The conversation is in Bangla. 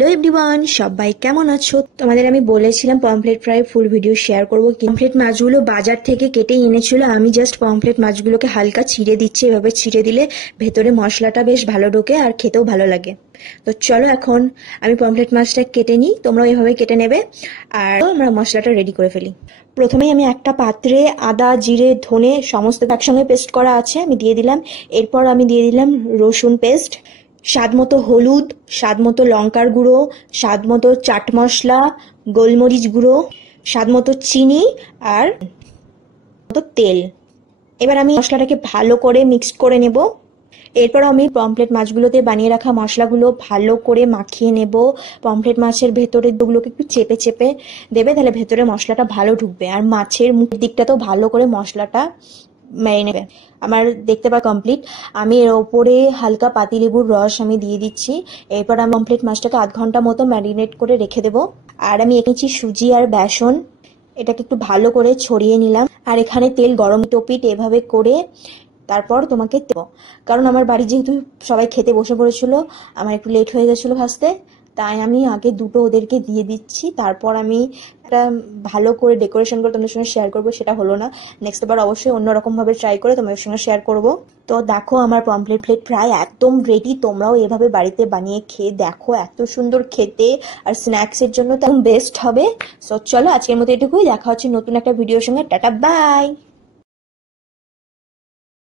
হ্যালো এভরিওয়ান, সবাই কেমন আছো? তোমাদের আমি বলেছিলাম pomfret fry full video share করবো। পমফ্রেট মাছগুলো বাজার থেকে কেটে এনেছিল। আমি জাস্ট পমফ্রেট মাছগুলোকে হালকা ছিঁড়ে দিচ্ছি। এভাবে ছিঁড়ে দিলে ভেতরে মশলাটা বেশ ভালো ঢোকে আর খেতেও ভালো লাগে। তো চলো এখন আমি পমফ্রেট মাছটা কেটে নিই, তোমরাও এইভাবে কেটে নেবে। আর আমরা মশলাটা রেডি করে ফেলি। প্রথমেই আমি একটা পাত্রে আদা, জিরে, ধনে সমস্ত একসঙ্গে পেস্ট করা আছে, আমি দিয়ে দিলাম। এরপর আমি দিয়ে দিলাম রসুন পেস্ট, স্বাদ মতো হলুদ, স্বাদ মতো লঙ্কার গুঁড়ো, স্বাদ মতো চাট মশলা, গোলমরিচ গুঁড়ো, স্বাদ মতো চিনি আর মতো তেল। এবার আমি মশলাটাকে ভালো করে মিক্সড করে নেব। এরপর আমি পমফ্রেট মাছগুলোতে বানিয়ে রাখা মশলাগুলো ভালো করে মাখিয়ে নেব। পমফ্রেট মাছের ভেতরের দিকগুলোকে একটু চেপে চেপে দেবে, তাহলে ভেতরে মশলাটা ভালো ঢুকবে আর মাছের মুখের দিকটাতেও ভালো করে মশলাটা ম্যারিনেট। আমার দেখতে পাওয়া কমপ্লিট। আমি এর ওপরে হালকা পাতিলেবুর রস আমি দিয়ে দিচ্ছি। এরপর আমি পমফ্রেট মাছটাকে আধ ঘন্টা মতো ম্যারিনেট করে রেখে দেবো। আর আমি এনেছি সুজি আর বেসন, এটাকে একটু ভালো করে ছড়িয়ে নিলাম। আর এখানে তেল গরম টোপিট এভাবে করে তারপর তোমাকে দেবো। কারণ আমার বাড়ি যেহেতু সবাই খেতে বসে পড়েছিল, আমার একটু লেট হয়ে গেছিলো ভাজতে, তাই আমি আগে দুটো ওদেরকে দিয়ে দিচ্ছি। তারপর আমি একটা ভালো করে ডেকোরেশন করে তোমাদের সঙ্গে শেয়ার করবো, সেটা হলো না। নেক্সট বার অবশ্যই অন্যরকম ভাবে ট্রাই করে তোমাদের সঙ্গে শেয়ার করব। তো দেখো আমার পমফ্রেট ফ্রাই একদম রেডি। তোমরাও এভাবে বাড়িতে বানিয়ে খেয়ে দেখো, এত সুন্দর খেতে আর স্ন্যাক্সের জন্য তো বেস্ট হবে। সো চলো আজকের মতো এটুকুই, দেখা হচ্ছে নতুন একটা ভিডিওর সঙ্গে। Tata bye.